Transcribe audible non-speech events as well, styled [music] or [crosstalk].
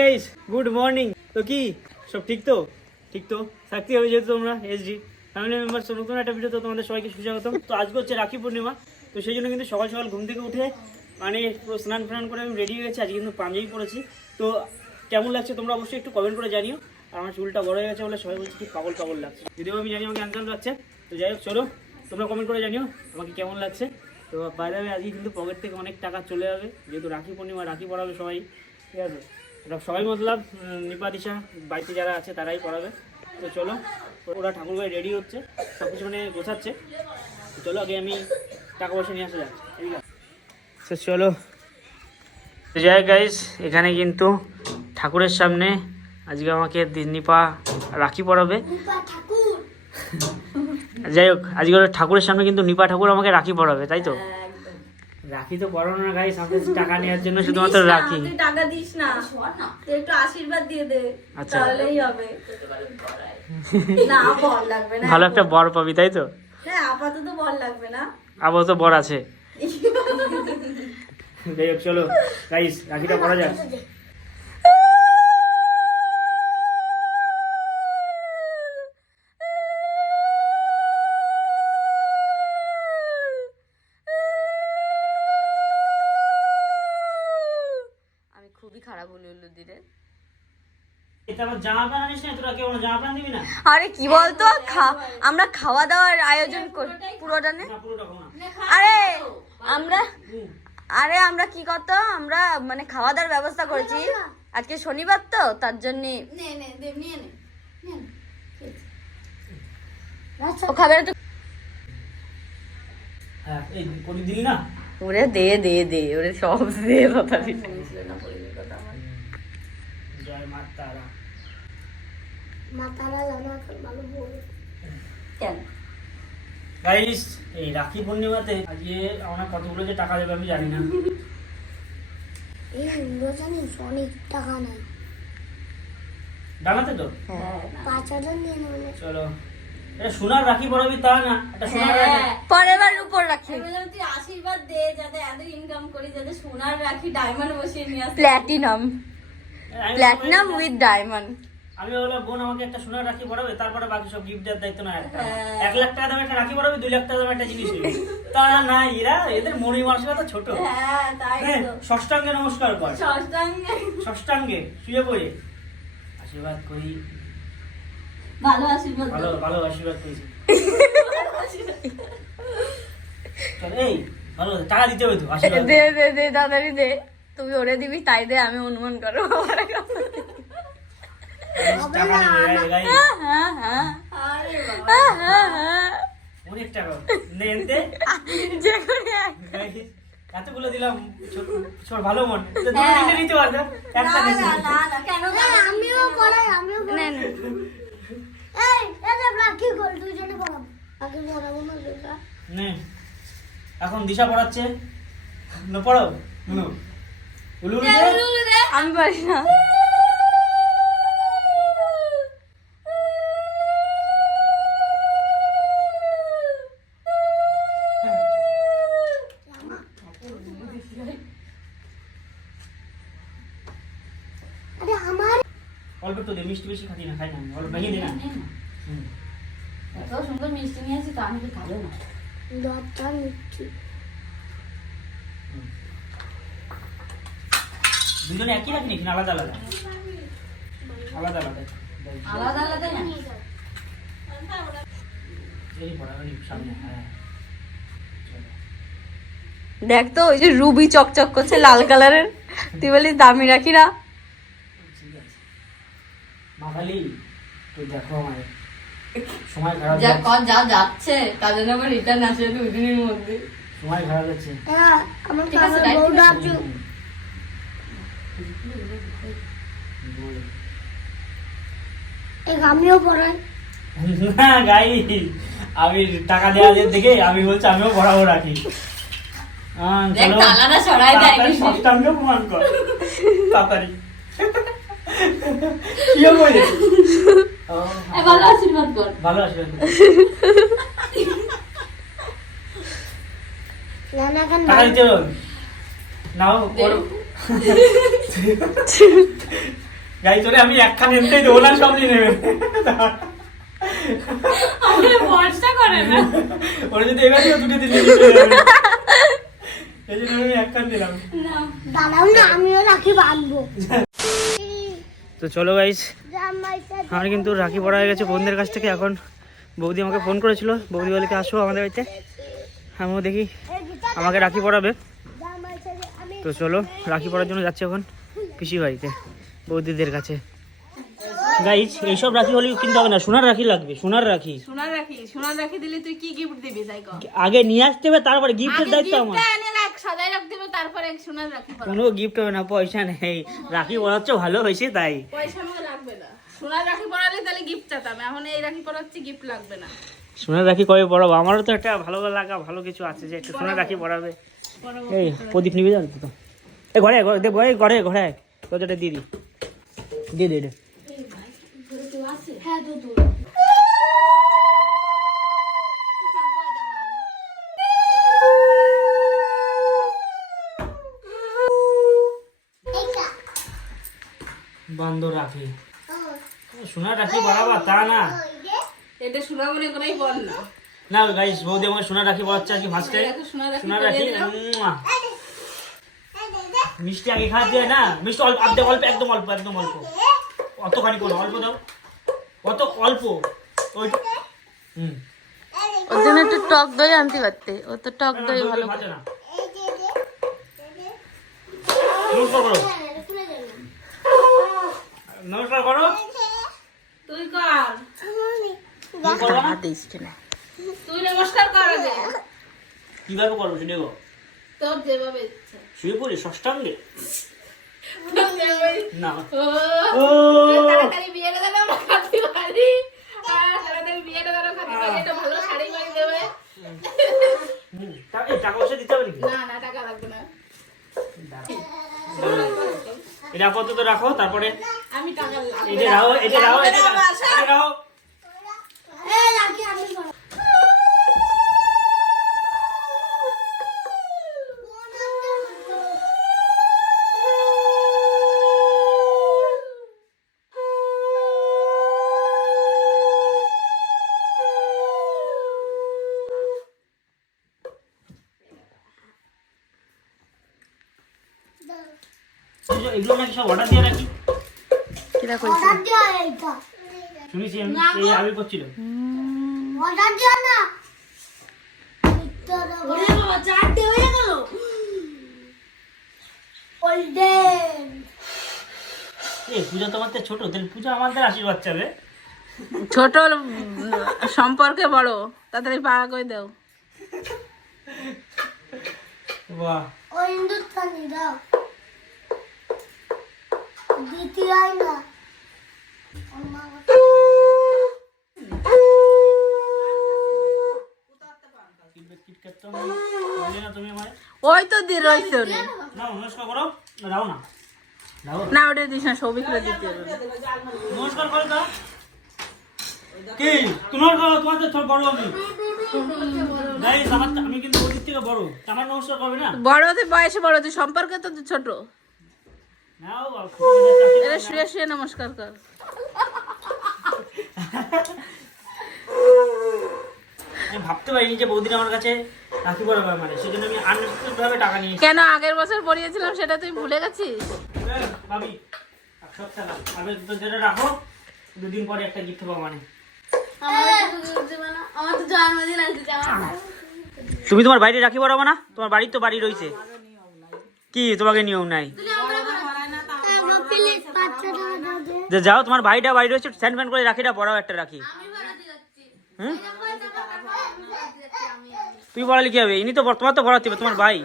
Guys good morning তো কি? সব ঠিক তো? ঠিক তো? থাকতে হবে যেহেতু তোমরা এসডি ফ্যামিলি মেম্বার নতুন একটা ভিডিও তো তোমাদের সবাইকে সুস্বাগতম। তো আজকে হচ্ছে রাখি পূর্ণিমা। তো সেই জন্য কিন্তু সকাল সকাল ঘুম থেকে উঠে মানে পুরো স্নান ফ্নান করে আমি রেডি হয়ে গেছি। আজকে কিন্তু পাঞ্জাবি পড়েছি তো কেমন লাগছে তোমরা অবশ্যই একটু কমেন্ট করে জানিও। আর আমার চুলটা বড় হয়ে গেছে বলে সবাই বলছে কি পাগল পাগল লাগছে। যদিও আমি জানি আমাকে আনসার লাগছে তো যাই হোক, চলো, তোমরা কমেন্ট করে জানিও আমাকে কেমন লাগছে। তো বাইরে আজকে কিন্তু পকেট থেকে অনেক টাকা চলে যাবে। যেহেতু রাখি পূর্ণিমা, রাখি পড়াবে সবাই। ঠিক আছে? সবাই মতলব নিপা দিশা বাড়িতে যারা আছে তারাই পড়াবে। তো চলো ওরা ঠাকুরবাড়ি রেডি হচ্ছে সব কিছু মানে গোছাচ্ছে। চলো আগে আমি টাকা পয়সা নিয়ে আসা যাচ্ছে ঠিক আছে তো চলো। তো যাই গাইস এখানে কিন্তু ঠাকুরের সামনে আজকে আমাকে দি- নিপা রাখি পড়াবে। যাই হোক আজকে ঠাকুরের সামনে কিন্তু নিপা ঠাকুর আমাকে রাখি পড়াবে তাই তো? রাখি তো বড় না গাইস আমাকে [laughs] টাকা নেওয়ার জন্য শুধুমাত্র রাখি। তুই টাকা দিস না। তুই একটু আশীর্বাদ দিয়ে দে আচ্ছা। তাহলেই হবে। [laughs] না বল লাগবে না ভালো একটা বর পাবি তাই তো? হ্যাঁ আপাতত বল লাগবে না। আবার তো বর আছে। [laughs] যাই হোক চলো। গাইস রাখিটা পড়া যাক। জামা প্যান্ট দিবি না? আরে কি বলতো? খা- আমরা খাওয়া দাওয়ার আয়োজন করি পুরোটা নে। আরে আমরা আরে আমরা কি করতো? আমরা মানে খাওয়া দাওয়ার ব্যবস্থা করেছি। আজকে শনিবার তো তার জন্য নে নে দেব নিয়ে নে নে নে। ও খাবে তো হ্যাঁ এই করি দিলি না? ওরে দে দে দে ওরে সব দে কথা জয় মা তারা কেন? গাইস এই রাখি পূর্ণিমাতে আজকে আমার কতগুলো যে টাকা দেবে আমি জানি না। এই আমরা জানিস অনেক টাকা নাই তো? পাঁচ হাজার নিয়ে নেবে। চলো। এটা সোনার রাখি পরাবি তা না এটা সোনার রাখি। হ্যাঁ পরের বার উপর রাখি। আমি বললাম তুই আশীর্বাদ দে যাতে এত ইনকাম করি যাতে সোনার রাখি ডায়মন্ড বসিয়ে নিয়ে আসতে প্ল্যাটিনাম প্ল্যাটিনাম উইথ ডায়মন্ড আমি বললাম বোন আমাকে একটা সোনার রাখি পরাবে তারপরে বাকি সব গিফট দেওয়ার দায়িত্ব না একটা হ্যাঁ। এক লাখ টাকা দামে একটা রাখি পরাবে দুই লাখ টাকা দামে একটা জিনিস নেবে। তা না এরা এদের মনি মানসিকতা ছোট। হ্যাঁ হ্যাঁ, ষষ্ঠাঙ্গে নমস্কার কর ষষ্ঠাঙ্গে। ষষ্ঠাঙ্গে শুয়ে পড়ে। আশীর্বাদ করি। ভালো আশীর্বাদ ভালো ভালো আশীর্বাদ। চল এই ভালো টাকা দিতে হবে তো আশীর্বাদ। দে দে দে তাড়াতাড়ি দে। তুই ওরে দিবি তাই দে আমি অনুমান করো। এতগুলো দিলাম ভালো মন। নিতে আমিও পড়াই আমিও পড়াই এই এটা কর দুজনে পড়াবো আগে পড়াবো না এখন দিশা পড়াচ্ছে। নো পড়ো দে। আমি পারি না। আরে অল্প দে মিষ্টি বেশি খাতি না খাই না আমি। অল্প ভেঙে দে না। এত সুন্দর মিষ্টি নিয়ে আসি তো আমি তো খাব না। দরটা নিচ্ছি দুজনে একই রাখি নাকি আলাদা আলাদা? আলাদা আলাদা। হ্যাঁ। দেখ তো ওই যে রুবি চকচক করছে লাল কালারের। তুই বলিস দামি রাখি না? ঠিক তুই দেখো আমার সময় খারাপ যা যাচ্ছে। কর যা যাচ্ছে তার জন্য আবার রিটার্ন আসে দুই মধ্যে। সময় খারাপ যাচ্ছে। হ্যাঁ আমার ঠিক আছে, বাবার রাখি বউ না। ডাকছে এই আমিও পড়াই। [laughs] না গাই আমি টাকা দেওয়া যে দেখে আমি বলছি আমিও পড়াবো রাখি প্রমাণ কর। তাড়াতাড়ি। ভালো আশীর্বাদ কর। নাও [laughs] গাই তোরে আমি একখান দেবো না সব নিয়ে নেবে। ভরসা করে না। ওরা যদি এবার দুটো দিন নিয়ে চলে যাবে। এই জন্য আমি একখান দিলাম। দাঁড়াও না আমিও রাখি বাঁধবো। তো চলো গাইস আমার কিন্তু রাখি পড়া হয়ে গেছে বোনদের কাছ থেকে। এখন বৌদি আমাকে ফোন করেছিল বৌদি বলে কি আসো আমাদের বাড়িতে। আমিও দেখি আমাকে রাখি পড়াবে। তো চলো রাখি পড়ার জন্য যাচ্ছি এখন। পিসি বাড়িতে বৌদিদের কাছে। গাইজ এইসব রাখি হলে কিনতে হবে না সোনার রাখি লাগবে সোনার রাখি। সোনার রাখি সোনার রাখি দিলে তুই কি গিফট দিবি আগে নিয়ে আসতে হবে তারপরে গিফটের দায়িত্ব আমার। এনে রাখ সাজাই রাখ দিবে তারপরে সোনার রাখি কোনো গিফট হবে না পয়সা নেই। রাখি পড়াচ্ছ ভালো হয়েছে তাই। পয়সা আমাকে লাগবে না। সোনার রাখি পরালে তাহলে গিফট চাতাম এখন এই রাখি পরাচ্ছি গিফট লাগবে না। সোনার রাখি কবে পড়াবো আমারও তো একটা ভালো লাগা ভালো কিছু আছে যে একটা সোনার রাখি পড়াবে এই প্রদীপ নিবে জানো তো। এই ঘরে ঘরে দে ঘরে ঘরে। কতটা দিয়ে দি। দিয়ে দে হ্যাঁ তো রাখি। সোনার রাখি পড়াবা তা না। এটা সোনা মনে করেই বল না। না গাইস বৌদি আমাকে সোনার রাখি পড়াচ্ছে আজকে ফার্স্টে দেখো সোনার রাখি সোনার রাখি পরিয়ে দাও। মুয়া। মিষ্টি আগে খাওয়া যায় না মিষ্টি অল্প আধে অল্প একদম অল্প একদম অল্প। অতখানি করো অল্প দাও। অত অল্প। ওই হুম। ওর জন্য একটু টক দই আনতে পারতে। ও তো টক দই ভালো ভালো না। নমস্কার করো। নমস্কার করো। তুই কর। তুই নমস্কার কর কীভাবে করব সেটা গো? তোর যেভাবে ইচ্ছা। শুয়ে পড়ি ষষ্ঠাঙ্গে। না। ও তাড়াতাড়ি খাতে আর তাড়াতাড়ি খাতে একটা ভালো শাড়ি বাড়ি দেবে। টাকা পয়সা দিতে হবে না না টাকা লাগবে না। এটা আপাতত রাখো তারপরে আমি টাকা এটা রাখো এটা রাখো এটা রাখো। এগুলো- এগুলো নাকি সব অর্ডার দিয়ে রাখি? কিরা কইছে? অর্ডার দিও এইটা। শুনেছি আমি এই আমি করছিল। অর্ডার দিও না। ভিতরে ওরে বাবা চারটে হয়ে গেল। গোল্ডেন এই পূজা তোমার তো ছোট তাহলে পূজা আমাদের আশীর্বাদ চাবে। ছোট সম্পর্কে বড় তাড়াতাড়ি পাকা করে দাও। বাহ। ও হিন্দুস্তানি দাও। ওই তো দি না নমস্কার করো। রাও না। রাও না ওটা দিস না সৌভিকরা দিতে নমস্কার করো তো কি? তোমার তোমার তো বড় আমি। গাইস আমার আমি কিন্তু ওদিক থেকে বড়। আমার নমস্কার করবে না? বড় তুই বয়সে বড় তুই সম্পর্কে তো ছোট নাও বাবা, খুব মেজাজ আছে। এরা শুয়ে শুয়ে নমস্কার কর। আমি ভাবতে পারিনি যে বৌদিন আমার কাছে রাখি পড়াবে মানে সেজন্য আমি টাকা নিয়েছি কেন আগের বছর পড়িয়েছিলাম সেটা তুই ভুলে গেছিস? ভাবি এক সপ্তাহ আমি তো যেটা রাখো দুদিন পরে একটা গিফট পাবো মানে। আমার তো জন্মদিন আসছে আমার তুমি তোমার বাড়ি রাখি পড়াবো না? তোমার বাড়ি তো বাড়ি রয়েছে। কি তোমাকে নিয়ম নাই? যে যাও তোমার ভাইটা বাড়ি রয়েছে স্যান্ড ফ্যান করে রাখিটা পড়াও একটা রাখি। হুম? তুই পড়ালে কি হবে ইনি তো তোমার তো পড়াতে হবে তোমার ভাই।